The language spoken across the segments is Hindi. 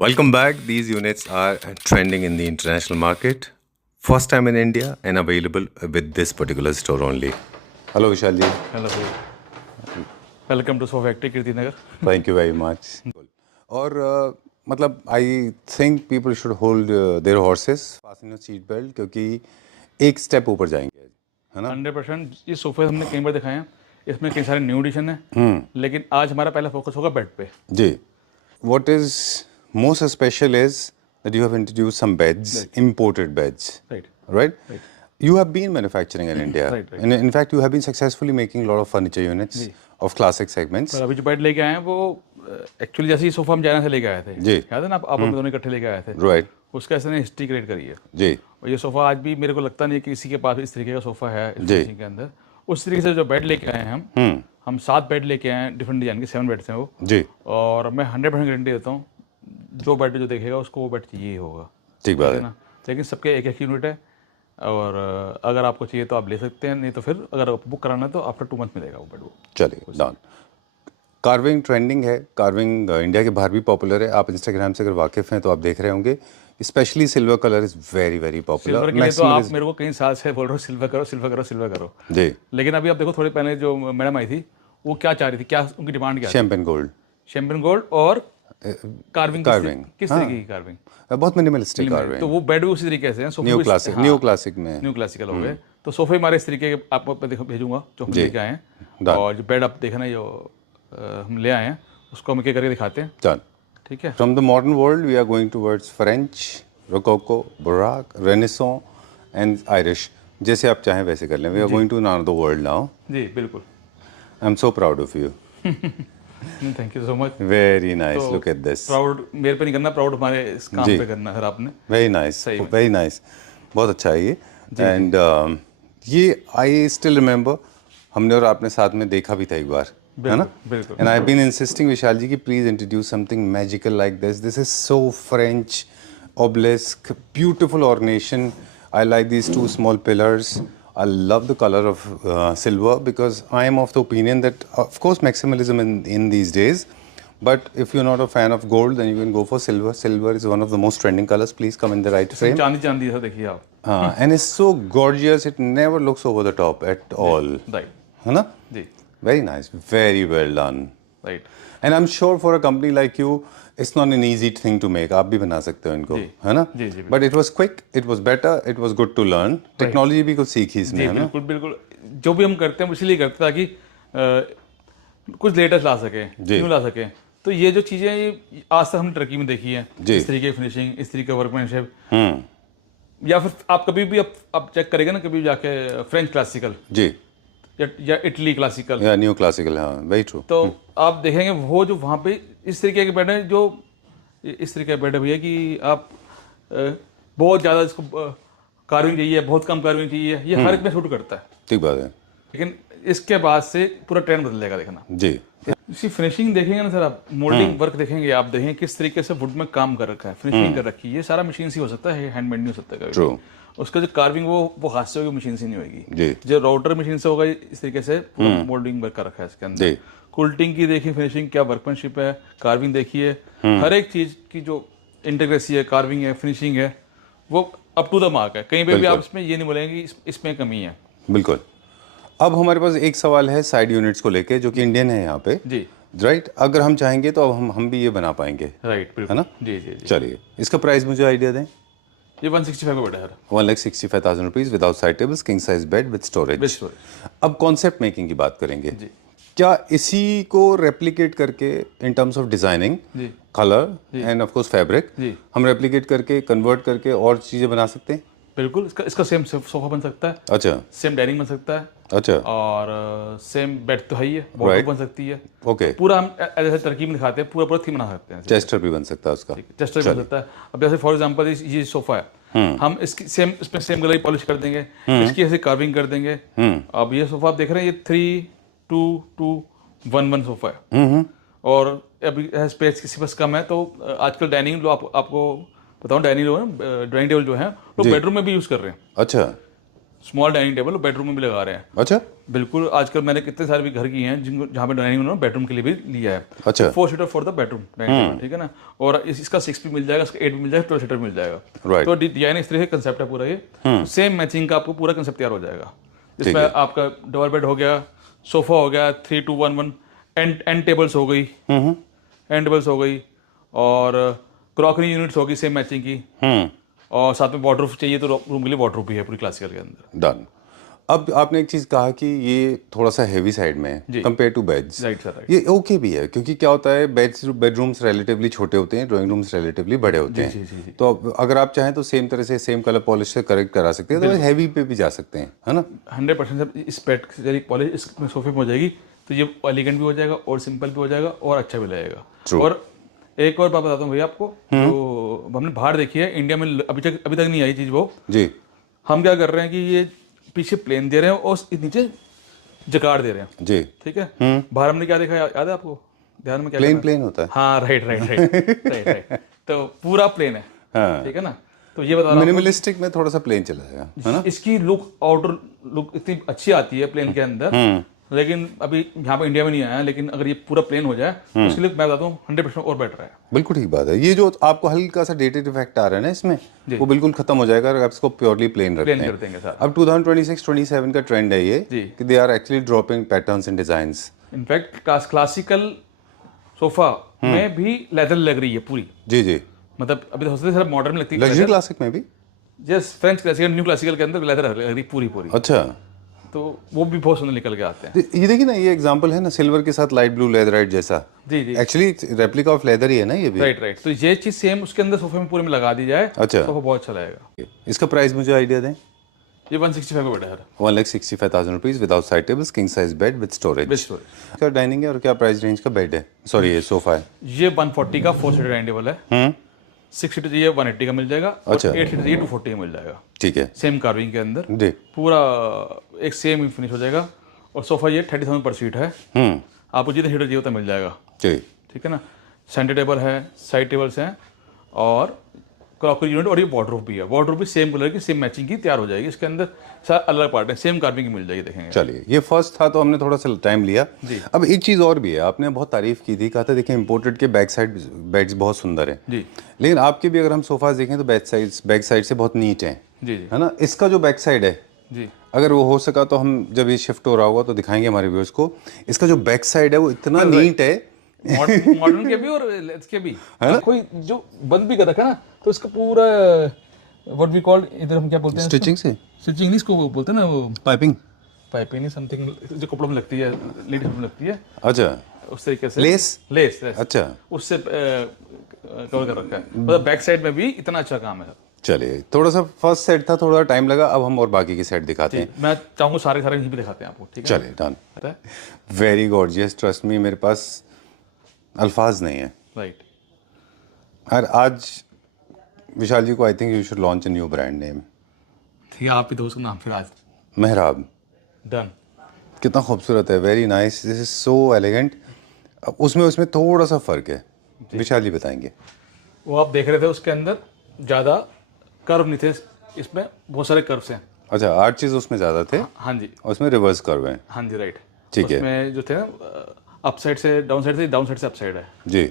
Welcome back. These units are trending in the international market. First time in India and available with this particular store only. Hello Vishal ji. Hello sir, welcome to so factory Kirti Nagar. Thank you very much. और मतलब I think people should hold their horses fasten your seat belt क्योंकि एक स्टेप ऊपर जाएंगे, है ना? 100% ये सोफे हमने कई बार दिखाए हैं, इसमें कई सारे न्यू एडिशन है, लेकिन आज हमारा पहला फोकस होगा बेड पे। जी. What is most special is that you have introduced some beds, imported beds. Right Right? Right. You have been manufacturing in India. Right. And in fact, you have been successfully making a lot of furniture units of classic segments. पर अभी जो बेड लेके आए हैं वो एक्चुअली जैसे ही सोफा हम चाइना से लेके आए थे, जी। याद है ना, आप हम दोनों इकट्ठे लेके आए थे। Right. उसका ऐसे ने हिस्ट्री क्रिएट करी है, जी. और ये सोफा आज भी मेरे को लगता नहीं है कि किसी के पास इस तरीके का सोफा है इस जी। फिनिशिंग के अंदर। उस तरीके से जो बेड लेके आए हैं हम 7 बेड लेके आए हैं, डिफरेंट डिजाइन के 7 बेड्स हैं वो। जी. और मैं 100% गारंटी देता हूँ, जो बेड जो देखेगा उसको वो बेड चाहिए ही होगा, ठीक बात है है. ना। लेकिन सबके एक एक यूनिट है, और अगर आपको चाहिए तो आप ले सकते हैं, नहीं तो फिर अगर आप बुक कराना है तो आफ्टर 2 मंथ मिलेगा वो बेड वो। चलिए डन. कार्विंग ट्रेंडिंग है. कार्विंग इंडिया के बाहर भी पॉपुलर है. आप इंस्टाग्राम से अगर वाकिफ हैं तो आप देख रहे होंगे. Specially silver colour is very very popular. Silver के लिए तो आप मेरे को कई साल से बोल रहे हो सिल्वर करो सिल्वर करो सिल्वर करो, जी. लेकिन अभी आप देखो, थोड़े पहले जो मैडम आई थी वो क्या चाह रही थी, क्या उनकी डिमांड क्या थी? Champagne gold. शैम्पेन गोल्ड और कार्विंग। कार्विंग. किस तरीके की कार्विंग? बहुत मिनिमलिस्टिक तो कार्विंग. वो बेड भी उसी तरीके से हैं, सोफे न्यू भी क्लासिक. हाँ, न्यू क्लासिक में. न्यू क्लासिकल हो गए। तो सोफे हमारे इस तरीके के आपको देखो भेजूंगा जो हम जी। लेके आए हैं, Done. और जो बेड आप देखना जो हम ले आए हैं उसको हम एक करके दिखाते हैं, Done. ठीक है। From the modern world, we are going towards French, Rococo, Baroque, Renaissance, and Irish. जैसे आप चाहें वैसे कर लें. We are going to another world now. जी बिल्कुल। I'm so proud of you. Thank you so much. Very nice. Look at this. Proud मेरे पे नहीं करना, प्राउड हमारे इस काम जी। पे करना सर आपने। Very nice. सही में। Very nice. बहुत अच्छा है ये. And ये I still remember हमने और आपने साथ में देखा भी था एक बार, है ना? बिल्कुल। And I've been insisting विशाल जी कि please introduce something magical like this. This is so French, obelisk, beautiful ornation. I like these 2 small pillars. I love the color of silver because I am of the opinion that, of course, maximalism in these days. But if you're not a fan of gold, then you can go for silver. Silver is one of the most trending colors. Please come in the right frame. चांदी चांदी ऐसा देखिए आप। And it's so gorgeous. It never looks over the top at all. Right है ना? जी। Very nice. Very well done. Right And I'm sure for a company like you, it's not an easy thing to make. आप भी बना सकते हो इनको, जी। है ना? जी, जी, But it was quick, it was better, it was good to learn. Technology भी कुछ सीखी इसमें, जी है ना? बिल्कुल बिल्कुल। जो भी हम करते हैं इसलिए करते हैं ताकि कुछ लेटेस्ट ला सके, जी। न्यू ला सके। तो ये जो चीज़ें ये आज तक हमने टर्की में देखी है, जी। इस तरीके की फिनिशिंग, इस तरीके का वर्कमैनशिप, या फिर आप कभी भी आप चेक करेंगे ना, कभी भी जाके फ्रेंच क्लासिकल जी. या इटली क्लासिकल, या न्यू क्लासिकल, हाँ, very true. तो आप देखेंगे वो जो वहाँ पे इस तरीके के बेड है, जो इस तरीके का बेड है भैया कि आप बहुत ज़्यादा इसको कार्विंग चाहिए, बहुत कम कार्विंग चाहिए, ये हर एक में सूट करता है। ठीक बात है. लेकिन इसके बाद से पूरा ट्रेंड बदल जाएगा, देखना। जी. इसकी फिनिशिंग देखेंगे ना सर, आप मोल्डिंग वर्क देखेंगे, आप देखेंगे किस तरीके से वुड में काम कर रखा है, फिनिशिंग कर रखी है। ये सारा मशीन से हो सकता है, हैंडमेड नहीं हो सकता कभी। True. उसका जो कार्विंग वो हाथ से होगी, मशीन से नहीं होगी। जी. जो राउटर मशीन से होगा, इस तरीके से पूरा मोल्डिंग वर्क कर रखा है इसके अंदर। जी. कुल्टिंग की देखिए फिनिशिंग, क्या वर्कमैनशिप है, कार्विंग देखिए, हर एक चीज की जो इंटीग्रेसी है, कार्विंग है, फिनिशिंग है, वो अप टू द मार्क है। कहीं पे भी आप इसमें ये नहीं बोलेंगे कि इसमें कमी है। बिल्कुल. अब हमारे पास एक सवाल है साइड यूनिट्स को लेके, जो कि इंडियन है यहाँ पे. जी। राइट. अगर हम चाहेंगे तो अब हम भी ये बना पाएंगे, राइट है ना? जी जी जी। चलिए, इसका प्राइस मुझे आइडिया दें. ये 165 का बेड है सर। 1,65,000 rupees without side tables, king size bed with storage. With storage. अब कॉन्सेप्ट मेकिंग की बात करेंगे. जी। क्या इसी को रेप्लिकेट करके इन टर्म्स ऑफ डिजाइनिंग, जी। Colour and of course fabric, जी। हम रेप्लिकेट करके, कन्वर्ट करके और चीजें बना सकते हैं? बिल्कुल, इसका सेम सोफा बन सकता है, अच्छा. सेम डाइनिंग बन सकता है, अच्छा. और सेम बेड तो है ही है, वॉर्डरोब बन सकती है। ओके. पूरा हम जैसे तरकीब में दिखाते हैं, पूरा थीम बना सकते हैं। चेस्टर भी बन सकता है उसका. टेस्टर बन सकता है। अब जैसे फॉर एग्जांपल ये सोफा है, हम इसकी इसमें सेम गलाई पॉलिश कर देंगे, इसकी ऐसे कार्विंग कर देंगे। अब ये सोफा आप देख रहे हैं, ये 3-2-2-1-1 सोफा है, और अभी स्पेस किसी पास कम है, तो आजकल डाइनिंग आपको बताऊं, डाइनिंग टेबल जो है लोग बेडरूम में भी यूज कर रहे हैं। अच्छा. स्मॉल डाइनिंग टेबल बेडरूम में भी लगा रहे हैं। अच्छा बिल्कुल, आजकल मैंने कितने सारे भी घर किए हैं जिनको जहाँ पे डाइनिंग उन्होंने बेडरूम के लिए भी लिया है। अच्छा 4 seater for the bedroom dining table, ठीक है ना। और इसका 6 भी मिल जाएगा, इसका 8 भी मिल जाएगा, 12 सीटर मिल जाएगा। Right. तो डिजाइन इस तरह से कंसेप्ट है पूरा ये। सेम मैचिंग का आपको पूरा कंसेप्ट तैयार हो जाएगा। इसमें आपका डबल बेड हो गया, सोफा हो गया, 3-2-1-1, एंड टेबल्स हो गई, एंड टेबल्स हो गई, और क्रॉकरी यूनिट्स होगी सेम मैचिंग की, और साथ में वार्डरोब चाहिए तो रूम के लिए वार्डरोब भी है पूरी क्लासिकल के अंदर। डन। अब आपने एक चीज कहा कि ये थोड़ा सा हेवी साइड में है compare to beds. Right sir, right. ये ओके भी है, क्योंकि क्या होता है बेडरूम्स रिलेटिवली छोटे होते हैं, ड्राइंग रूम्स रिलेटिवली बड़े होते हैं। जी। तो अगर आप चाहें तो सेम तरह से सेम कलर पॉलिश से करेक्ट करा सकते हैं, तो हैवी पे भी जा सकते हैं, है ना। 100% इस बेड की पॉलिश इसमें सोफे में हो जाएगी, तो ये एलिगेंट भी हो जाएगा और सिंपल भी हो जाएगा और अच्छा भी लगेगा। True. और एक और बात बताता हूँ भैया आपको, जो हमने बाहर देखी है, इंडिया में अभी तक नहीं आई चीज़ वो। जी हम क्या कर रहे हैं कि ये पीछे प्लेन दे रहे हैं और नीचे जकार्ड दे रहे हैं, जी। ठीक है। बाहर हमने क्या देखा, याद है आपको, ध्यान में क्या प्लेन होता है। हाँ राइट। तो पूरा प्लेन है, हाँ। ठीक है ना। तो ये बता रहा हूँ मिनिमलिस्टिक में थोड़ा सा प्लेन चला जाएगा, है ना। इसकी लुक, आउटर लुक इतनी अच्छी आती है प्लेन के अंदर, लेकिन अभी यहाँ पे इंडिया में नहीं आया। लेकिन अगर ये पूरा प्लेन हो जाए तो उसके लिए मैं बताता हूँ 100% और बेटर है। बिल्कुल ठीक बात है। ये जो आपको हल्का सा डेटेड इफेक्ट आ रहा है ना इसमें, वो बिल्कुल खत्म हो जाएगा अगर आप इसको प्योरली प्लेन रखते प्लेन हैं। कर देंगे सर। अब 2026-27 का ट्रेंड है ये जी। कि they are actually dropping patterns and designs. In fact classical sofa में भी लेदर लग रही है पूरी। जी। मतलब अभी तो सोचते सर मॉडर्न में लगती है लग्जरी क्लासिक में भी। Just French classical, new classical के अंदर लेदर लग रही पूरी। अच्छा, तो वो भी बहुत सुंदर निकल के आते हैं। ये देखिए ना, ये एग्जांपल है ना सिल्वर के साथ लाइट ब्लू लेदराइट जैसा। जी। एक्चुअली रेप्लिका ऑफ लेदर ही है ना ये भी। राइट। तो ये चीज सेम उसके अंदर सोफे में पूरे में लगा दी जाए, अच्छा। सोफा बहुत अच्छा लगेगा। इसका प्राइस मुझे आइडिया दें। ये 165 का बेड है सर। 1,65,000 rupees without side tables, king size bed with storage. क्या डाइनिंग है और क्या प्राइस रेंज का बेड है, सॉरी ये सोफा है। ये 140 का 4 सीटर डाइनिंग टेबल है। 6 सीटर चाहिए 180 का मिल जाएगा, और 8 सीटर चाहिए 240 का मिल जाएगा। ठीक है, सेम कार्विंग के अंदर जी। पूरा एक सेम फिनिश हो जाएगा। और सोफा ये 30,000 पर सीट है। आपको जितने सीटर चाहिए उतना मिल जाएगा, जी। ठीक है ना। सेंटर टेबल है, साइड टेबल्स हैं, और क्रॉकरी यूनिट, और ये वार्डरोब भी है। वार्डरोब भी सेम कलर की, सेम मैचिंग की तैयार हो जाएगी। इसके अंदर सारा अलग पार्ट है, सेम कार्विंग की मिल जाएगी, देखेंगे। चलिए, ये फर्स्ट था तो हमने थोड़ा सा टाइम लिया। अब एक चीज़ और भी है, आपने बहुत तारीफ की थी, कहा था देखिए इंपोर्टेड के बैक साइड बेड्स बहुत सुंदर है जी। लेकिन आपके भी अगर हम सोफाज देखें तो बैक साइड से बहुत नीट है, जी। है ना। इसका जो बैक साइड है जी, अगर वो हो सका तो हम जब ये शिफ्ट हो रहा होगा तो दिखाएंगे हमारे व्यूअर्स को। इसका जो बैक साइड है वो इतना नीट है, मॉडर्न के भी और इसके भी, कोई जो बंद भी कर रखा है ना, तो इसका पूरा व्हाट वी कॉल, इधर हम क्या बोलते हैं, स्टिचिंग से, स्टिचिंग नहीं, इसको बोलते हैं ना वो पाइपिंग नहीं, समथिंग जो कपड़ों में लगती है, लेडीज में लगती है, अच्छा उस तरीके से लेस अच्छा, उससे कवर कर रखा है। मतलब बैक साइड में भी इतना अच्छा काम है। चलिए, थोड़ा सा फर्स्ट सेट था, थोड़ा टाइम लगा, अब हम और बाकी की सेट दिखाते हैं। मैं चाहूँगा सारे यहीं पे दिखाते हैं आपको, ठीक है। चलिए, done. Very gorgeous, trust me, मेरे पास अल्फाज नहीं है। राइट। और आज विशाल जी को I think you should launch a new brand name. ठीक है, आप ही दोस्त का नाम फिर आज। मेहराब। डन। कितना खूबसूरत है, very nice, this is so elegant. उसमें थोड़ा सा फर्क है, विशाल जी बताएंगे। वो आप देख रहे थे, उसके अंदर ज़्यादा कर्व नहीं थे, इसमें बहुत सारे कर्व्स हैं। अच्छा, आर्चेस उसमें ज़्यादा थे। हाँ जी। उसमें रिवर्स कर्व है। हाँ जी, राइट। ठीक है। उसमें जो थे ना, अप साइड से डाउन साइड से अप साइड है। जी,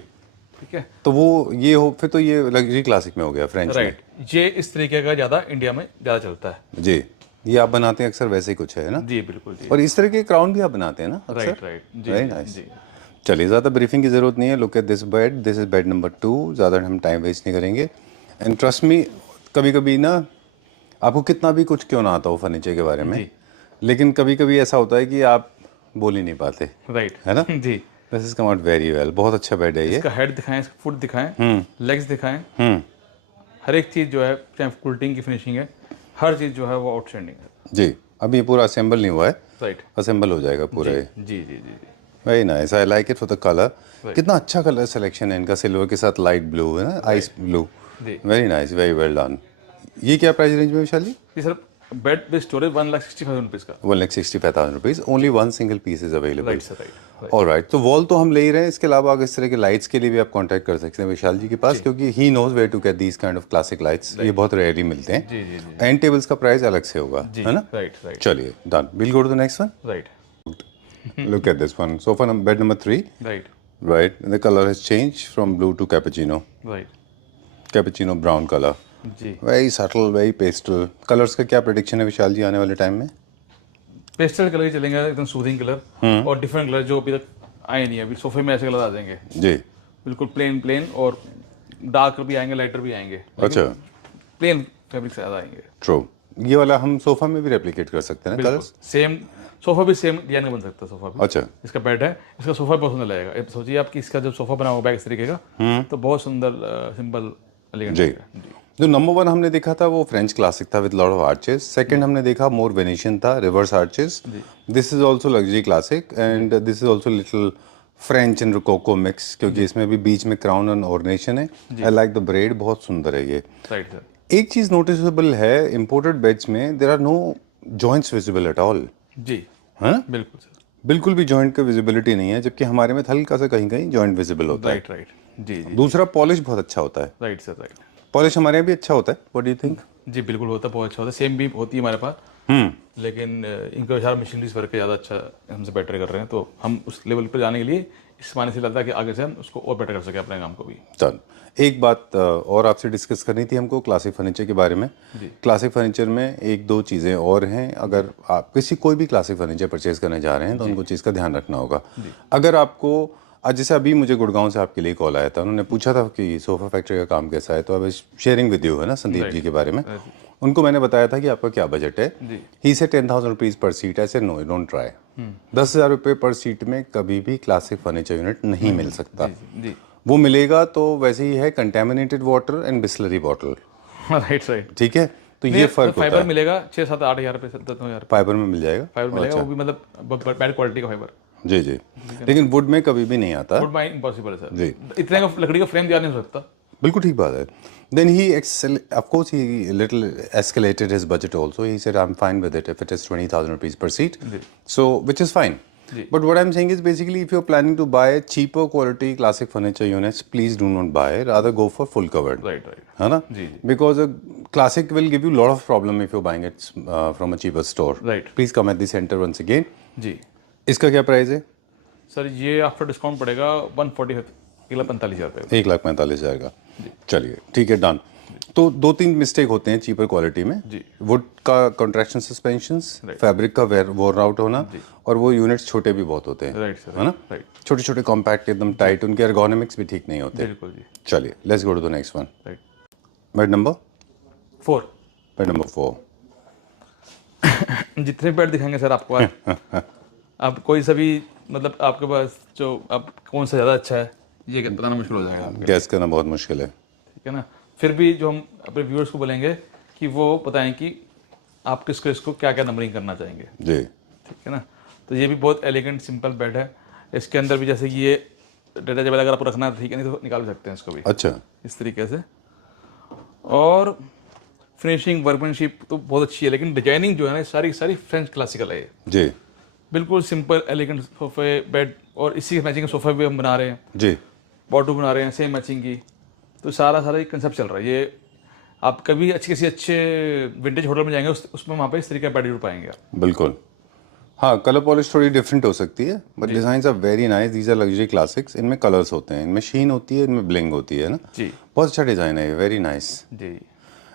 ठीक है। तो वो ये हो, फिर तो ये लग्जरी क्लासिक में हो गया, फ्रेंच में। राइट। ये इस तरीके का ज़्यादा इंडिया में ज़्यादा चलता है। जी, ये आप बनाते हैं अक्सर, वैसे ही कुछ है ना। जी बिल्कुल जी। और इस तरह के क्राउन भी आप बनाते हैं ना अक्सर। राइट जी। Very nice. चलिए, ज़्यादा ब्रीफिंग की ज़रूरत नहीं है। Look at this bed, this is bed number 2। ज़्यादा हम टाइम वेस्ट नहीं करेंगे। एंड ट्रस्ट मी, कभी कभी ना आपको कितना भी कुछ क्यों ना आता हो फर्नीचर के बारे में, लेकिन कभी कभी ऐसा होता है कि आप बोल ही नहीं पाते, राइट, है ना। जी। This is come out very well, बहुत अच्छा बेड है ये। इसका हेड दिखाएं, इसका फुट दिखाएं, लेग्स दिखाएं, हर एक चीज़ जो है, चाहे कुल्टिंग की फिनिशिंग है, हर चीज़ जो है वो आउटस्टैंडिंग है। जी, अभी ये पूरा असेंबल नहीं हुआ है। राइट। असेंबल हो जाएगा पूरा ये। जी जी जी। Very nice, I like it for the colour. कितना अच्छा कलर सिलेक्शन है इनका, सिल्वर के साथ लाइट ब्लू है ना, ice blue. Very nice, very well done. ये क्या प्राइस रेंज में विशाल जी? जी sir, bed with storage 1,65,000 rupees का। 1,65,000 rupees, only one single piece is available. Right sir, right. Alright, तो वॉल तो हम ले ही रहे हैं, इसके अलावा अगर इस तरह के लाइट्स के लिए भी आप कांटेक्ट कर सकते हैं विशाल जी के पास, क्योंकि he knows where to get these kind of classic lights, ये बहुत रेयरली मिलते हैं। जी जी जी एंड टेबल्स का प्राइस अलग से होगा, है ना? राइट राइट चलिए done, will go to the next one. Right Look at this one. Sofa bed number 3. Right Right. The color has changed from blue to cappuccino. Right Cappuccino brown color. जी। Very subtle, very pastel. Colors का क्या prediction है विशाल जी आने वाले टाइम में? पेस्टल कलर ही चलेंगे, एकदम सूदिंग कलर और डिफरेंट कलर जो अभी तक आए नहीं है। अभी सोफे में ऐसे कलर आ जाएंगे, जी। बिल्कुल प्लेन प्लेन, और डार्क भी आएंगे, लाइटर भी आएंगे, अच्छा। प्लेन फैब्रिक से ज़्यादा आएंगे। ट्रू। ये वाला हम सोफा में भी रेप्लिकेट कर सकते हैं ना कलर्स? सेम सोफा भी सेम डिजाइन का बन सकता है। सोफा भी, अच्छा। इसका बेड है, इसका सोफा भी बहुत सुंदर लगेगा। अब सोचिए आपकी इसका जब सोफा बना होगा इस तरीके का, तो बहुत सुंदर सिंपल एलिगेंट जी। लगेगा। जी जो नंबर 1 हमने देखा था वो फ्रेंच क्लासिक था with lot of arches. Second हमने देखा मोर वेनेशियन था, reverse arches. This is also luxury classic and this is also little French and rococo mix, क्योंकि इसमें भी बीच में क्राउन एंड ऑर्नेशन है। आई लाइक द ब्रेड, बहुत सुंदर है ये। Right sir. एक चीज नोटिसेबल है इंपोर्टेड बेड्स में, there are no joints visible at all, जी है ना? बिल्कुल सर। बिल्कुल भी जॉइंट का विजिबिलिटी नहीं है, जबकि हमारे में हल्का सा कहीं कहीं जॉइंट विजिबल होता है। राइट राइट जी जी दूसरा पॉलिश बहुत अच्छा होता है। Right sir, right. पॉलिश हमारे यहाँ भी अच्छा होता है, व्हाट डू यू थिंक? जी बिल्कुल होता है, बहुत अच्छा होता है। सेम भी होती है हमारे पास, लेकिन इनका विशाल मशीनरीज वर्क ज़्यादा अच्छा हमसे बेटर कर रहे हैं, तो हम उस लेवल पर जाने के लिए इस माने से लगता है कि आगे से हम उसको और बेटर कर सके अपने काम को भी। चल, एक बात और आपसे डिस्कस करनी थी हमको क्लासिक फर्नीचर के बारे में। क्लासिक फर्नीचर में एक दो चीज़ें और हैं, अगर आप कोई भी क्लासिक फर्नीचर परचेज करने जा रहे हैं तो उनको चीज़ का ध्यान रखना होगा। अगर आपको आज जैसे अभी मुझे गुड़गांव से आपके लिए कॉल आया था, उन्होंने पूछा था कि सोफा फैक्ट्री का काम कैसा है, तो अब शेयरिंग विद यू है ना संदीप जी के बारे में। उनको मैंने बताया था कि आपका क्या बजट है। ही से 10,000 रुपीज़ पर सीट। ऐसे नो, डोंट ट्राई। 10,000 रुपये पर सीट में कभी भी क्लासिक फर्नीचर यूनिट नहीं मिल सकता। जी वो मिलेगा तो वैसे ही है, contaminated water and Bisleri bottle. Right right. ठीक है, तो ये फर्क होता फाइबर है। मिलेगा 6-7-8 हज़ार रुपये, 10,000 फाइबर में मिल जाएगा। फाइबर मिलेगा, वो भी मतलब बैड क्वालिटी का फाइबर। जी जी, लेकिन वुड में कभी भी नहीं आता। वुड बाइंग इम्पॉसिबल है सर जी। इतने का लकड़ी का फ्रेम दिया नहीं हो सकता। बिल्कुल ठीक बात है। Then he of course he little escalated his budget also. He said I'm fine with it if it is 20,000 rupees per seat. So which is fine. But what I'm saying is basically if you're planning to buy cheaper quality classic furniture units, please do not buy. Rather go for full covered. Right right है ना? जी। Because a classic will give you a lot of problem if you're buying it from a cheaper store. Right. Please come at the center once again. जी इसका क्या प्राइस है? सर ये आफ्टर डिस्काउंट पड़ेगा 1,45,000 रुपये। 1,45,000 का। चलिए ठीक है, डन। तो 2-3 मिस्टेक होते हैं चीपर क्वालिटी में। जी। वुड का कॉन्ट्रैक्शन सस्पेंशंस, फैब्रिक का वोर आउट होना, और वो यूनिट्स छोटे भी बहुत होते हैं। राइट सर, है ना? राइट। छोटे छोटे कॉम्पैक्ट एकदम टाइट, उनके एर्गोनॉमिक्स भी ठीक नहीं होते। बिल्कुल जी। चलिए let's go to the next one. Right. Bed number 4 4। जितने बेड दिखाएंगे सर आपको आज आप कोई सा भी मतलब आपके पास जो आप कौन सा ज़्यादा अच्छा है ये बताना मुश्किल हो जाएगा आपके, गैस करना बहुत मुश्किल है। ठीक है ना? फिर भी जो हम अपने व्यूअर्स को बोलेंगे कि वो बताएं कि आप किसको क्या क्या नंबरिंग करना चाहेंगे, जी। ठीक है ना? तो ये भी बहुत एलिगेंट सिंपल बेड है। इसके अंदर भी जैसे कि ये डेटा टेबल अगर आपको रखना है ठीक है, नहीं तो निकाल सकते हैं इसको भी अच्छा। इस तरीके से। और फिनिशिंग वर्कमैनशिप तो बहुत अच्छी है, लेकिन डिजाइनिंग जो है ना सारी सारी फ्रेंच क्लासिकल है। जी बिल्कुल सिंपल एलिगेंट सोफे बेड, और इसी के मैचिंग सोफा भी हम बना रहे हैं, जी। बॉटू बना रहे हैं सेम मैचिंग की। तो सारा सारा एक कंसेप्ट चल रहा है। ये आप कभी किसी अच्छे विंटेज होटल में जाएंगे उसमें वहाँ पे इस तरीके का बेड जरूर पाएंगे आप। बिल्कुल। हाँ, कलर पॉलिश थोड़ी डिफरेंट हो सकती है, but designs are very nice. These are luxury classics. इनमें कलर्स होते हैं, इनमें शीन होती है, इनमें ब्लिंग होती है ना। जी बहुत अच्छा डिज़ाइन है ये, वेरी नाइस। जी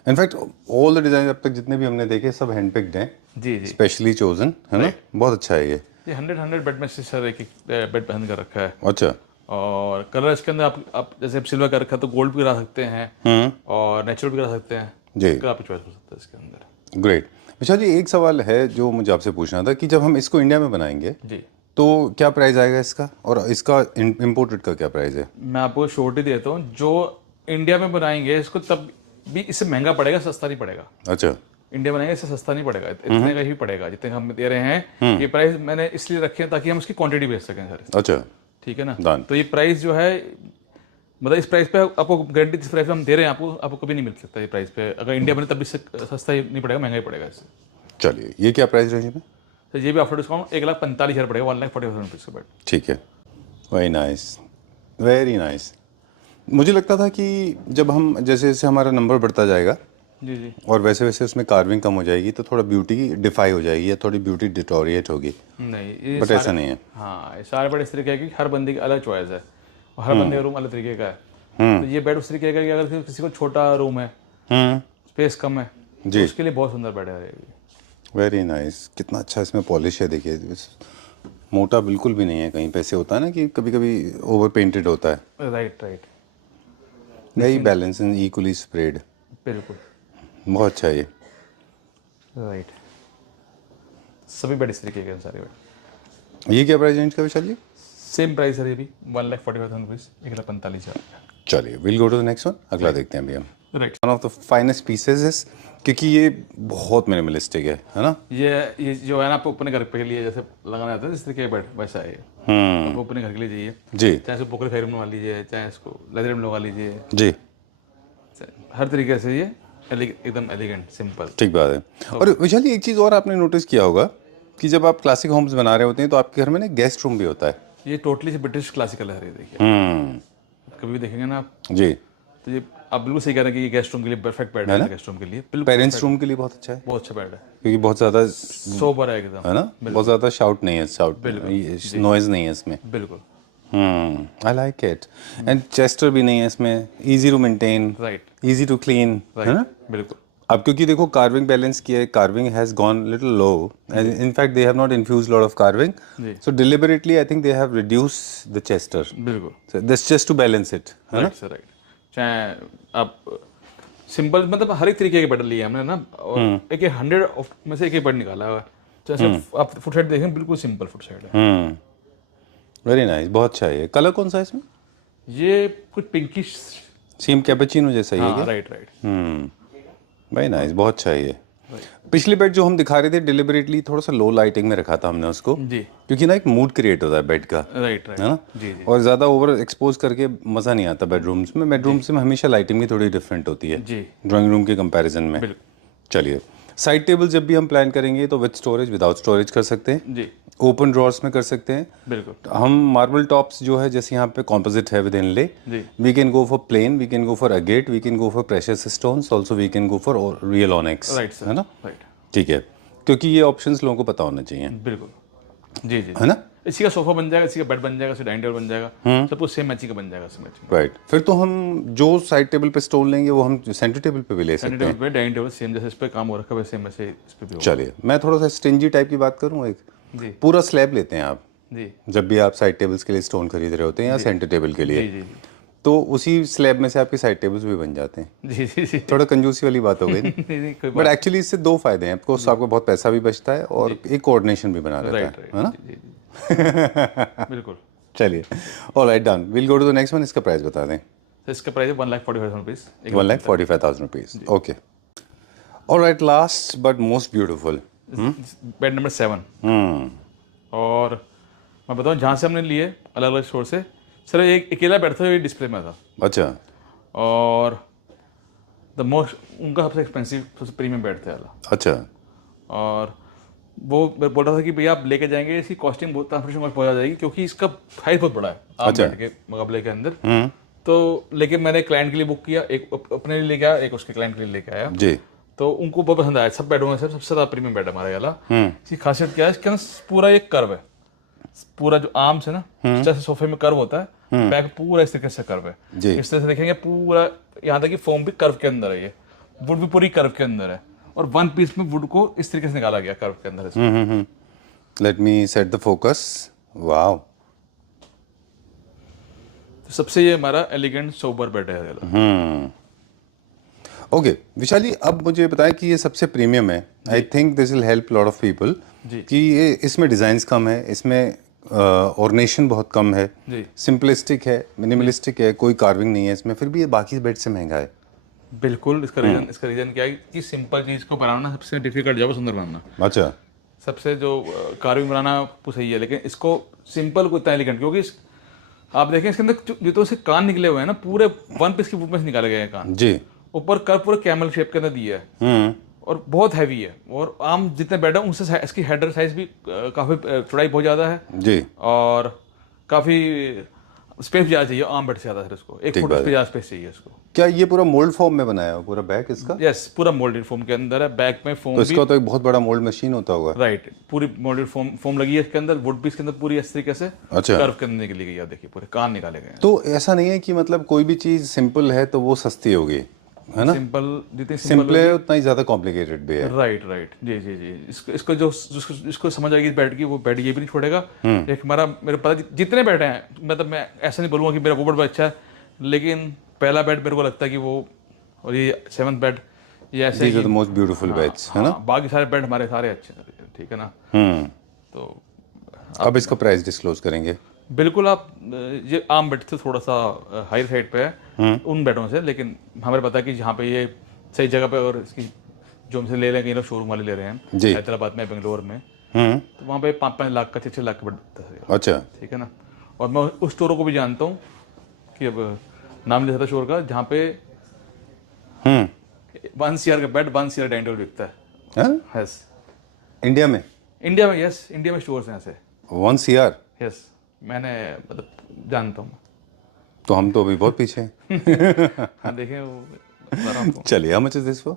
इनफैक्ट ऑल द डिज़ाइन अब तक जितने भी हमने देखे सब हैंड पिक्ड हैं, जी जी। स्पेशली चोजन, है ना? बहुत अच्छा है ये। 100 बेड में से सर एक बेड पहन कर रखा है। अच्छा। और कलर इसके अंदर आप जैसे सिल्वर का रखा है तो गोल्ड भी करा सकते हैं और नेचुरल भी करा सकते हैं जी। कलर आप चॉइस कर सकते हैं इसके अंदर। ग्रेट। विशाल जी एक सवाल है जो मुझे आपसे पूछना था कि जब हम इसको इंडिया में बनाएंगे जी तो क्या प्राइस आएगा इसका, और इसका इम्पोर्टेड का क्या प्राइस है? मैं आपको श्योरिटी देता हूँ, जो इंडिया में बनाएंगे इसको तब भी इससे महंगा पड़ेगा, सस्ता नहीं पड़ेगा। अच्छा। इंडिया बनाएंगे इससे सस्ता नहीं पड़ेगा, इतने का ही पड़ेगा जितने हम दे रहे हैं। ये प्राइस मैंने इसलिए रखे हैं ताकि हम उसकी क्वांटिटी बेच सकें सर। अच्छा। ठीक है ना? Done. तो ये प्राइस जो है मतलब इस प्राइस पे आपको गारंटी, इस प्राइस पे हम दे रहे हैं आपको कभी नहीं मिल सकता ये प्राइस पे। अगर इंडिया में तब भी सस्ता ही नहीं पड़ेगा, महंगा ही पड़ेगा इससे। चलिए, ये क्या प्राइस रेंज में? तो ये भी आफ्टर डिस्काउंट 1,45,000 पड़ेगा, 1,40,000 रुपीज़ का बेड। ठीक है, वेरी नाइस, वेरी नाइस। मुझे लगता था कि जब हम जैसे जैसे हमारा नंबर बढ़ता जाएगा जी जी। और वैसे वैसे उसमें कार्विंग कम हो जाएगी तो थोड़ा ब्यूटी डिफाई हो जाएगी या थोड़ी ब्यूटी डिटोरिएट होगी, नहीं, ये बट ऐसा नहीं है। हाँ, ये सारे बेड इस तरीके के कि हर बंदे की अलग चॉइस है और हर बंदे का रूम अलग तरीके का है। तो ये बेड उस तरीके का कि अगर किसी को छोटा रूम है, स्पेस कम है, जी। तो उसके लिए बहुत सुंदर बेड है। वेरी नाइस, कितना अच्छा इसमें पॉलिश है, देखिए मोटा बिल्कुल भी नहीं है। कहीं पे ऐसे होता है ना कि कभी कभी ओवर पेंटेड होता है। Right right, very balance and equally spread, बिल्कुल बहुत अच्छा है ये। राइट। सभी बेड इस तरीके के हैं सारे बेड। ये क्या प्राइस रेंज का विशाल जी? सेम प्राइस है ये भी, 1,45,000 रुपीज़, 1,45,000। चलिए, will go to the next one, अगला देखते हैं अभी हम। Right. One of the finest pieces is, क्योंकि ये बहुत मिनिमलिस्टिक है ना? ये जो है ना, आपको अपने घर के लिए जैसे लगाना आता है इस तरीके का बेड, वैसा है ये। आपको अपने घर के लिए चाहिए जी चाहे इसको पोकर फैर में लगा लीजिए, चाहे इसको लेदर में लगा लीजिए, जी, हर तरीके से ये एकदम एलिगेंट सिंपल। ठीक बात है। और विशाल जी, एक चीज़ और आपने नोटिस किया होगा कि जब आप क्लासिक होम्स बना रहे होते हैं तो आपके घर में ना गेस्ट रूम भी होता है। ये टोटली से ब्रिटिश क्लासिकल है, ये देखिए। कभी भी देखेंगे ना आप, जी, तो ये आप बिल्कुल सही कह रहे हैं कि ये गेस्ट रूम के लिए परफेक्ट बेड है, गेस्ट रूम के लिए बिल्कुल पेरेंट्स रूम के लिए बहुत अच्छा है बहुत अच्छा बेड है, क्योंकि बहुत ज़्यादा सोबर है एकदम, है ना, बहुत ज़्यादा शाउट नहीं है, नॉइज नहीं है इसमें। बिल्कुल I like it. And chester भी नहीं है इसमें, easy to maintain, right easy to clean, है ना? बिल्कुल। अब क्योंकि देखो कार्विंग बैलेंस किया है, carving has gone little low and in fact they have not infused lot of carving, जी। So deliberately I think they have reduced the chester, बिल्कुल this just to balance it, है ना? Right sir, right. चाहे आप सिंपल, मतलब हर एक तरीके के बेड लिए हमने ना, और एक 100 में से एक बेड निकाला हुआ है। जैसे आप फुट साइड देखें, बिल्कुल सिंपल फुट साइड है। वेरी नाइस, बहुत अच्छा है। कलर कौन सा है इसमें? ये कुछ पिंकिश, सेम कैपेचिनो जैसा ही है क्या? Right right. वेरी नाइस, बहुत अच्छा है ये। पिछली बेड जो हम दिखा रहे थे डिलिबरेटली थोड़ा सा लो लाइटिंग में रखा था हमने उसको, जी क्योंकि ना एक मूड क्रिएट होता है बेड का, राइट राइट, है ना? जी जी और ज़्यादा ओवर एक्सपोज करके मज़ा नहीं आता बेडरूम्स में। बेडरूम्स में हमेशा लाइटिंग भी थोड़ी डिफरेंट होती है जी, ड्राइंग रूम के कंपैरिजन में। बिल्कुल चलिए, साइड टेबल जब भी हम प्लान करेंगे तो विद स्टोरेज विदाउट स्टोरेज कर सकते हैं, जी ओपन ड्रॉर्स में कर सकते हैं। बिल्कुल हम मार्बल टॉप्स जो है, जैसे यहाँ पे कॉम्पोजिट है विद इनले, जी we can go for plain, we can go for agate, we can go for precious stones, also we can go for real onyx, right sir, है ना? राइट ठीक है, क्योंकि ये ऑप्शंस लोगों को पता होना चाहिए, बिल्कुल जी जी। है ना? इसी का सोफा बन जाएगा, इसी का बेड बन जाएगा, इसी डाइनिंग टेबल बन जाएगा, सब कुछ सेम मैचिंग का बन जाएगा, सेम मैचिंग। राइट, फिर तो हम जो साइड टेबल पे स्टोन लेंगे वो हम सेंटर टेबल पे भी ले डाइनिंग सकते हैं। टेबल पे डाइनिंग टेबल सेम, जैसे इस पे काम हो रखा है वैसे सेम वैसे इस पे भी होगा। चलिए, मैं थोड़ा सा स्टिंजी टाइप की बात करूँ, एक जी पूरा स्लैब लेते हैं आप जी जब भी आप साइड टेबल्स के लिए स्टोन खरीद रहे होते हैं या सेंटर टेबल के जी लिए, जी तो उसी स्लैब में से आपके साइड टेबल्स भी बन जाते हैं। जी जी जी। थोड़ा कंजूसी वाली बात हो गई ना? नहीं नहीं, कोई बट एक्चुअली इससे दो फायदे हैं आपको, आपको बहुत पैसा भी बचता है और एक कोऑर्डिनेशन भी बना रहता राइट है, राइट, है ना? जी जी बिल्कुल। चलिए, alright, done, will go to the next one. इसका प्राइस बता दें। तो इसका प्राइस है 1,45,000 rupees, 1,45,000 rupees, okay. Alright, last but most beautiful, bed number 7। और मैं बताऊँ, जहाँ से हमने लिए अलग अलग स्टोर से, सर एक अकेला बेड था, ये डिस्प्ले में था, अच्छा, और द मोस्ट उनका सबसे एक्सपेंसिव, सबसे प्रीमियम बेड था वाला। अच्छा, और वो बोल रहा था कि भैया आप लेके जाएंगे, इसकी कॉस्टिंग बहुत ट्रांसपोर्टेशन कॉस्ट बहुत आ जाएगी, क्योंकि इसका साइज बहुत बड़ा है आम अच्छा। बेड के मुकाबले के अंदर। तो लेकिन मैंने क्लाइंट के लिए बुक किया, एक अपने लिए लेके आया, एक उसके क्लाइंट के लिए लेके आया। जी, तो उनको बहुत पसंद आया। सब बेडों में से सबसे ज़्यादा प्रीमियम बेड है हमारे वाला। इसकी खासियत क्या है, इसके अंदर पूरा एक कर्व है, पूरा जो आर्म से ना, जैसे सोफे में कर्व होता है, बैक पूरा इस तरीके से कर्व है। जी। इस तरह से देखेंगे पूरा, यहाँ तक कि फोम भी कर्व के अंदर है, ये वुड भी पूरी कर्व के अंदर है, और वन पीस में वुड को इस तरीके से निकाला गया कर्व के अंदर इसमें। Let me set the focus, wow. तो सबसे ये हमारा एलिगेंट सोबर बेड है वाला। ओके विशाल जी, अब मुझे बताएं कि ये सबसे प्रीमियम है। I think this will help lot of people जी। कि ये इसमें डिज़ाइंस कम है, इसमें ऑर्नेशन बहुत कम है, जी सिंपलिस्टिक है, मिनिमलिस्टिक है, कोई कार्विंग नहीं है इसमें, फिर भी ये बाकी बेड से महंगा है। बिल्कुल। इसका रीजन क्या है कि सिंपल चीज़ को बनाना सबसे डिफिकल्ट जॉब है, सुंदर बनाना। अच्छा, सबसे जो कार्विंग बनाना सही है, लेकिन इसको सिंपल को इतना एलिगेंट, क्योंकि आप देखें इसके अंदर जो तो इसके कान निकले हुए हैं ना, पूरे वन पीस की वुड में से निकाले गए हैं कान। जी। ऊपर कर पूरे कैमल शेप के अंदर दिया है और बहुत हैवी है। और आम जितने बेड है उनसे इसकी हेडर साइज भी काफ़ी चौड़ाई बहुत ज़्यादा है जी। और काफ़ी स्पेस ज़्यादा चाहिए आम बेड से ज़्यादा। फिर इसको 1 फुट से ज़्यादा स्पेस चाहिए इसको। क्या ये पूरा मोल्ड फॉर्म में बनाया है पूरा बैग इसका? यस, पूरा मोल्डेड फोम के अंदर है। बैक में फोम तो भी, इसका तो एक बहुत बड़ा मोल्ड मशीन होता होगा। राइट, पूरी मोल्डेड फोम लगी है इसके अंदर। वुड भी इसके अंदर पूरी इस तरीके से अच्छा। कर्व के अंदर निकली गई है। देखिए पूरे कान निकाले गए हैं। तो ऐसा नहीं है कि मतलब कोई भी चीज़ सिंपल है तो वो सस्ती होगी, है ना? सिंपल, जितनी सिंपल है उतना ही ज़्यादा कॉम्प्लिकेटेड भी है। राइट राइट, जी जी जी। इसको जो इसको समझ आएगी बेड की, वो बेड ये भी नहीं छोड़ेगा। एक हमारा, मेरे पता जितने बेड हैं, मतलब मैं ऐसा नहीं बोलूँगा कि मेरा वो बेड अच्छा है, लेकिन पहला बेड मेरे को लगता है कि वो, और ये 7th बेड ये ऐसे These are the most beautiful beds, है ना? बाकी सारे बेड हमारे सारे अच्छे हैं, ठीक है ना? तो अब इसका प्राइस डिस्क्लोज करेंगे। बिल्कुल। आप ये आम बेड से थोड़ा सा हाई साइड पे है उन बेडों से, लेकिन हमें पता है कि जहाँ पे ये सही जगह पे, और इसकी जो हमसे ले रहे हैं, कहीं लोग शोरूम वाले ले रहे हैं जी। हैदराबाद में, बेंगलोर में, तो वहाँ पे 5-5 लाख का, 6-6 लाख का बेड। अच्छा। ठीक है ना? और मैं उस स्टोरों को भी जानता हूँ कि अब नाम नहीं लेता स्टोर का, जहाँ पे 1 CR का बेड 1 CR डाइनिंग टेबल बिकता है। हाँ? यस, इंडिया में? इंडिया में, यस, इंडिया में स्टोर्स हैं ऐसे। 1 CR? यस, मैंने मतलब जानता हूँ। तो हम तो अभी बहुत पीछे हैं। हाँ देखें, वो बता रहा हूँ आपको। चलिए, how much is this for?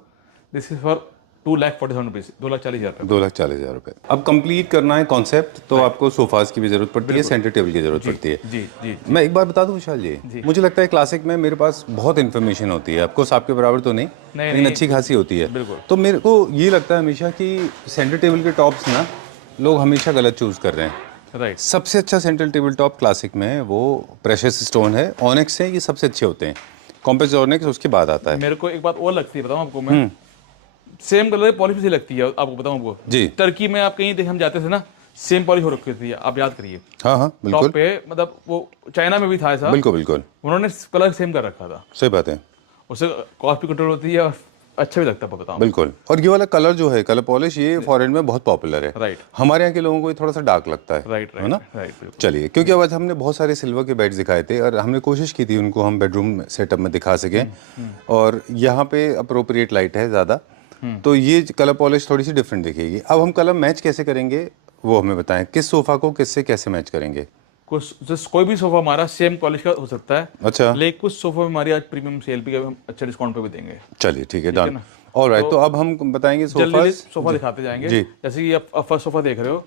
This is for 2,40,000 rupees, 2,40,000 रुपये। 2,40,000 रुपए। अब कंप्लीट करना है कॉन्सेप्ट, तो आपको सोफाज की भी जरूरत पड़ती है, सेंटर टेबल की जरूरत पड़ती है। जी जी। मैं एक बार बता दूं विशाल जी, मुझे लगता है क्लासिक में मेरे पास बहुत इन्फॉर्मेशन होती है, आपको आपके बराबर तो नहीं, लेकिन अच्छी खासी होती है। बिल्कुल। तो मेरे को ये लगता है हमेशा कि सेंटर टेबल के टॉप्स ना लोग हमेशा गलत चूज कर रहे हैं। राइट। सबसे अच्छा सेंट्रल टेबल टॉप क्लासिक में वो प्रेशियस स्टोन है, ऑनिक्स है, ये सबसे अच्छे होते हैं। कॉम्पेक्स ऑनिक्स उसके बाद आता है। मेरे को एक बात और लगती है, बताऊँ आपको मैं, सेम कलर की पॉलिश भी लगती है आपको, बताऊँ आपको जी। टर्की में आप कहीं देख, हम जाते थे ना, सेम पॉलिश हो रखी थी, आप याद करिए। हाँ हाँ बिल्कुल टॉप पे, मतलब वो चाइना में भी था ऐसा, बिल्कुल बिल्कुल उन्होंने कलर सेम कर रखा था। सही बात है, उससे कॉस्ट भी कंट्रोल होती है और अच्छा भी लगता है, बताऊँ। बिल्कुल। और ये वाला कलर जो है, कलर पॉलिश, ये फॉरेन में बहुत पॉपुलर है। राइट हमारे यहाँ के लोगों को ये थोड़ा सा डार्क लगता है, राइट है ना? राइट। चलिए, क्योंकि आज हमने बहुत सारे सिल्वर के बेड्स दिखाए थे और हमने कोशिश की थी उनको हम बेडरूम सेटअप में दिखा सकें, और यहाँ पे अप्रोप्रिएट लाइट है ज़्यादा, तो ये कलर पॉलिश थोड़ी सी डिफरेंट दिखेगी। अब हम कलर मैच कैसे करेंगे वो हमें बताएं, किस सोफ़ा को किससे कैसे मैच करेंगे? कोई भी सोफा हमारा सेम क्वालिटी का हो सकता है। अच्छा। लेकिन कुछ सोफा हमारी आज प्रीमियम सेल पे हम अच्छा डिस्काउंट पे भी देंगे। चलिए ठीक है, है डन। ना? ऑलराइट, तो अब हम बताएंगे जल्दी सोफा। सोफा दिखाते जाएंगे। जी। जैसे कि आप फर्स्ट सोफा देख रहे हो,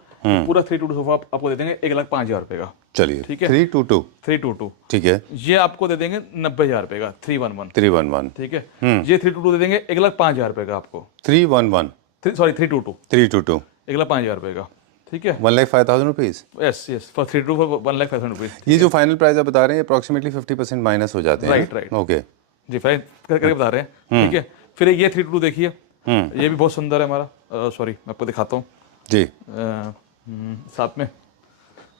पूरा 322 सोफा आपको दे देंगे 1,05,000 रुपए का। चलिए, ठीक है। 322 322 ठीक है, ये आपको दे देंगे 90,000 रुपए का, 311। 311 ठीक है। ये 322 दे देंगे 1,05,000 रुपए का आपको। 311 सॉरी 322 322 1,05,000 रुपए का। ठीक है। 1,05,000 rupees. Yes yes, for 322 for 1,05,000 rupees. ये जो फाइनल प्राइस आप बता रहे हैं अप्रोक्सीमेटली 50% माइनस हो जाते हैं। राइट। ओके जी, फाइन करके बता रहे हैं। ठीक है। फिर ये 322 देखिए, ये भी बहुत सुंदर है हमारा। सॉरी, मैं आपको दिखाता हूँ जी। साथ में।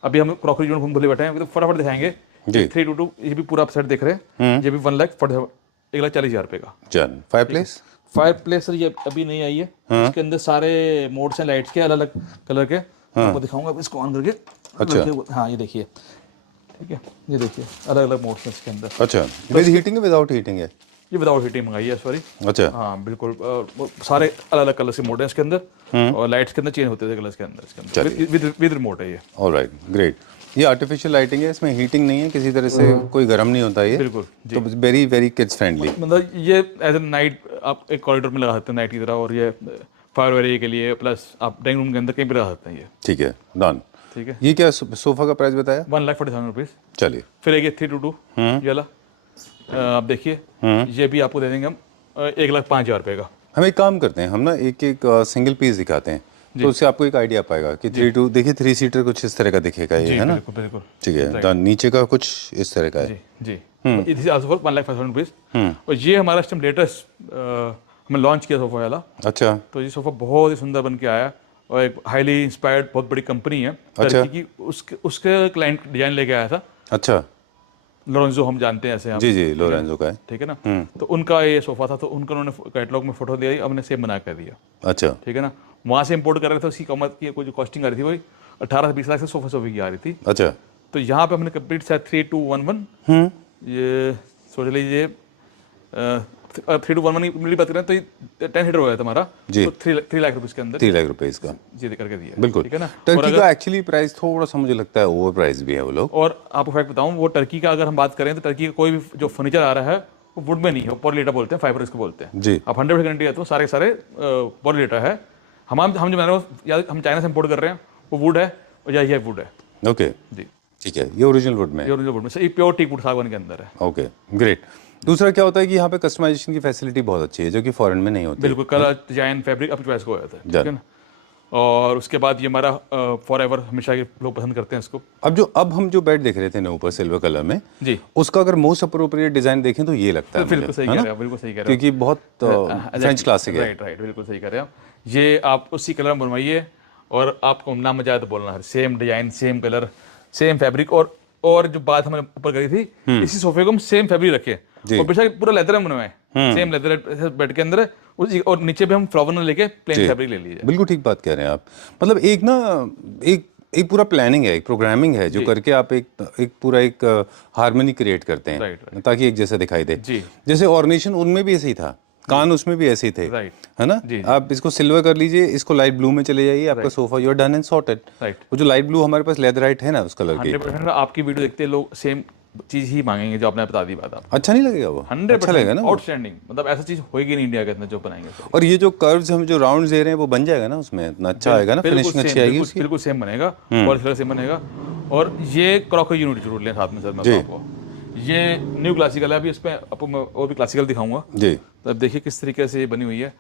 अभी हम क्रॉकरी यूनिट भूले बैठे हैं, तो फटाफट दिखाएंगे। जी। 322 ये भी पूरा सेट देख रहे हैं, ये भी 1,40,000 रुपए का। चल, fire place. Fire place sir ये अभी नहीं आई है। इसके अंदर सारे मोड्स हैं लाइट्स के, अलग अलग कलर के। आपको दिखाऊंगा इसको ऑन करके। अच्छा। हाँ, ये देखिए। ठीक है, ये देखिए अलग अलग मोड्स हैं इसके अंदर। अच्छा, विद हीटिंग है विदाउट हीटिंग है? ये विदाउट हीटिंग मंगाई है, सॉरी। अच्छा। हाँ बिल्कुल, वो सारे अलग अलग कलर के मोड है इसके अंदर, और लाइट्स के अंदर चेंज होते थे कलर्स के अंदर। इसके अंदर विद रिमोट है ये। Alright, great. ये आर्टिफिशियल लाइटिंग है, इसमें हीटिंग नहीं है किसी तरह से, कोई गर्म नहीं होता ये। बिल्कुल जी। तो वेरी वेरी किड्स फ्रेंडली। मतलब ये एज ए नाइट आप एक कॉरिडोर में लगा सकते हैं नाइट की तरह, और ये फायर एरिया के लिए, प्लस आप डाइनिंग रूम के अंदर कहीं भी लगा सकते हैं ये। ठीक है, डन। ठीक है। ये क्या सोफा का प्राइस बताया? 1,40,000 रुपीज़। चलिए। फिर एक 322 ये वाला, आप देखिए, ये भी आपको दे देंगे हम 1,05,000 रुपये का। हम एक काम करते हैं, हम ना एक एक सिंगल पीस दिखाते हैं, तो उससे आपको एक आइडिया पाएगा कि 32 देखिए 3 सीटर कुछ इस तरह का दिखेगा ये, है ना? बिल्कुल बिल्कुल। ठीक है, तो नीचे का कुछ इस तरह का है। जी जी। It is also for 1,05,000 rupees. और ये हमारा सिस्टम लेटेस्ट हमने लॉन्च किया सोफा वाला। अच्छा। तो ये सोफा बहुत ही सुंदर बन के आया, और एक हाईली इंस्पायर्ड बहुत बड़ी कंपनी है अच्छा। की, उसके क्लाइंट डिजाइन लेके आया था। अच्छा। लोरेंजो हम जानते हैं ऐसे। जी जी, लोरेंजो का है। ठीक है ना? तो उनका ये सोफा था, तो उनको उन्होंने कैटलॉग में फोटो दिया, हमने सेम बना कर दिया। अच्छा। ठीक है ना? वहाँ से इंपोर्ट कर रहे थे, उसकी कीमत की कोई जो कॉस्टिंग आ रही थी वही 18 से 20 लाख से सोफे की आ रही थी। अच्छा। तो यहाँ पे हमने कंप्लीट सेट 3211 ये सोच लीजिए 3211 की मिली बात करें तो 10 सीटर हो गया तुम्हारा जी। तो 3 लाख रुपए के अंदर 3 लाख रुपए इसका, ये करके दिया, बिल्कुल। ठीक है ना। टर्की का एक्चुअली प्राइस थोड़ा सा मुझे लगता है ओवर प्राइस भी है वो लोग। और आपको फैक्ट बताऊं, वो टर्की का अगर हम बात करें तो टर्की का कोई भी जो फर्नीचर आ रहा है वो वुड में नहीं है, पॉलीलेटा बोलते हैं, फाइबर इसको बोलते हैं जी। आप 100% गारंटी है तो सारे सारे पॉलीलेटा है। हम जो बना रहे हैं या हम चाइना से इंपोर्ट कर रहे हैं वो वुड है और या ये वुड है ओके जी, ठीक है, ये ओरिजिनल वुड में है। ये ओरिजिनल वुड में से प्योर टीक वुड सागवान के अंदर है। Okay great. दूसरा क्या होता है कि यहाँ पे कस्टमाइजेशन की फैसिलिटी बहुत अच्छी है जो कि फॉरेन में नहीं होती। बिल्कुल, कलर डिजाइन फैब्रिक अपनी चॉइस को हो जाता है, ठीक है Done. ना। और उसके बाद ये हमारा फॉर एवर हमेशा के लोग पसंद करते हैं इसको। अब हम जो बेड देख रहे थे ना ऊपर सिल्वर कलर में जी, उसका अगर मोस्ट अप्रोप्रिएट डिजाइन देखें तो ये लगता है बिल्कुल मुझे, सही है कह ना? रहे हो, बिल्कुल सही कह रहे हो, क्योंकि बहुत फ्रेंच क्लासिक है। राइट राइट, बिल्कुल सही कह रहे हो आप। ये आप उसी कलर में बनवाइए और आपको नाम मजा आए तो बोलना है, same design same colour same fabric. और जो बात हमने ऊपर करी थी, इसी सोफे को हम सेम फैब्रिक रखे और बेशक पूरा लेदर में बनवाए, सेम लेदर बेड के अंदर और नीचे भी हम फ्लावर न लेके प्लेन फैब्रिक ले लीजिए। बिल्कुल ठीक बात कह रहे हैं आप। मतलब एक ना एक पूरा प्लानिंग है, एक प्रोग्रामिंग है जो करके आप एक पूरा एक हार्मनी क्रिएट करते हैं Right, ताकि एक जैसा दिखाई दे। जी। जैसे ऑर्नेशन उनमें भी ऐसे ही था, कान उसमें भी ऐसे ही थे, Right. है ना। जी, जी। आप इसको सिल्वर कर लीजिए, इसको लाइट ब्लू में चले जाइए, आपका sofa your done and sorted. Right. वो जो लाइट ब्लू हमारे पास लेदराइट है ना उस कलर की, 100% आपकी वीडियो देखते हैं लोग सेम चीज ही मांगेंगे जो आपने बता दी बात आप। अच्छा नहीं लगेगा वो? 100% अच्छा लगेगा ना वो? आउटस्टैंडिंग, मतलब ऐसा चीज होएगी नहीं इंडिया के अंदर जो बनाएंगे तो। और ये जो कर्व्स हम जो राउंड्स दे रहे हैं वो बन जाएगा ना उसमें, इतना अच्छा आएगा ना, बिल्कुल फिनिशिंग same, अच्छी आएगी बिल्कुल- उसकी। बिल्कुल सेम बनेगा, पॉलिश सेम बनेगा। और ये क्रॉकरी यूनिट जरूर लें साथ में सर, मैं जी। आपको ये न्यू क्लासिकल है, अभी इसमें आपको मैं और भी क्लासिकल दिखाऊंगा। जी तो अब देखिए किस तरीके से ये बनी हुई है।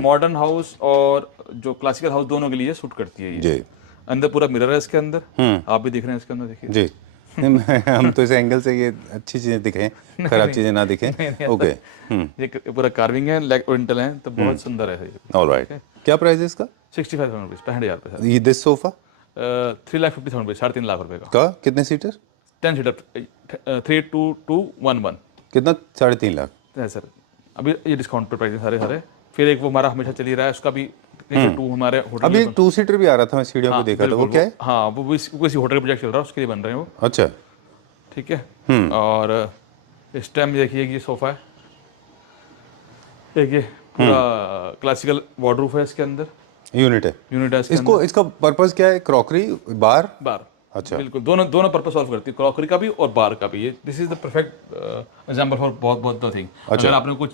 मॉडर्न हाउस और जो क्लासिकल हाउस दोनों के लिए सूट करती है ये। जी अंदर पूरा मिरर है इसके अंदर, आप भी दिख रहे हैं इसके अंदर, देखिए। जी। नहीं, हम तो इस एंगल से ये अच्छी चीजें दिखें, खराब चीजें ना दिखें। ओके ये पूरा कार्विंग है, लेग ओरिएंटल है, तो बहुत सुंदर है ये। ऑलराइट। क्या प्राइस है इसका? 65,000 रुपीज, 65,000 रुपये, ये दिस सोफा 3,50,000 रुपये, 3.5 लाख रुपए का। का कितने सीटर? 10 सीटर 32211 कितना? 3.5 लाख। है सर। अभी ये डिस्काउंट पे प्राइस है सारे सारे। फिर एक वो हमारा हमेशा चल ही रहा है, उसका भी 2 हमारे होटल अभी एक 2 सीटर भी आ रहा था, मैं सीढ़ियों पे देखा था, वो क्या है? हाँ, वो किसी होटल प्रोजेक्ट चल रहा है, उसके लिए बन रहे हैं वो, अच्छा ठीक है। और इस टाइम देखिए ये सोफा है, देखिए पूरा क्लासिकल वार्डरूफ है इसके अंदर, यूनिट है। यूनिट है इसके इसको इसका पर्पस क्या है? क्रॉकरी, बार? बार। अच्छा। बिल्कुल, दोनों पर्पस सॉल्व करती है, क्रॉकरी का भी और बार का भी। ये this is the perfect example for बहुत द थिंग। अगर आपने कुछ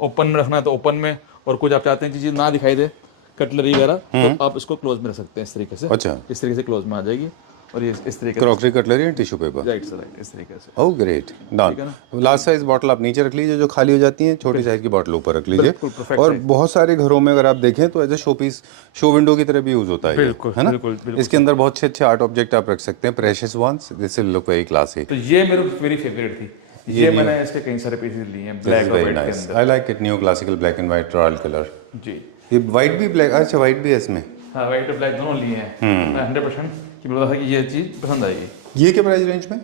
ओपन में रखना है तो ओपन में, और कुछ आप चाहते हैं चीज़ ना दिखाई दे, कटलरी वगैरह, तो आप इसको क्लोज में रख सकते हैं इस तरीके से। अच्छा। इस तरीके से क्लोज में आ जाएगी और ये इस तरीके से, crockery, cutlery and tissue paper. Right sir, right, इस तरीके से। Oh great, done. Large size bottle आप नीचे रख लीजिए जो खाली हो जाती हैं, छोटी साइज की बॉटल ऊपर रख लीजिए। बिल्कुल, perfect और size। बहुत सारे घरों में अगर आप देखें तो as a show piece, show window की तरह भी यूज होता है ये, बिल्कुल, है ना? बिल्कुल, बिल्कुल। इसके अंदर बहुत अच्छे आर्ट ऑब्जेक्ट आप रख सकते हैं, precious ones, this will look very classy. तो ये मेरी फेवरेट थी, ये मैंने इसके कई सारे पीसेस लिए हैं ब्लैक और वेरी व्हाइट के नाइस, अंदर। I like it, new classical black and white royal colour. जी ये व्हाइट भी ब्लैक, अच्छा व्हाइट भी है इसमें। हाँ, व्हाइट और ब्लैक दोनों लिए हैं। मैं 100% कि बोला था कि ये चीज़ पसंद आएगी। ये क्या प्राइस रेंज में?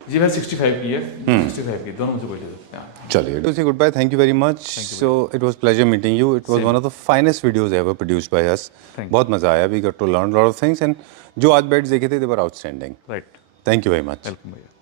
जी मैं 65 की है, 65 की, दोनों मुझे कोई ले सकते हैं। चलिए, to say goodbye, thank you very much. So it was pleasure meeting you. It was one of the finest videos ever produced by us. बहुत मजा आया. We got to learn a lot of things and जो आज बेड्स देखे थे they were outstanding. Right, Thank you very much. Welcome भैया।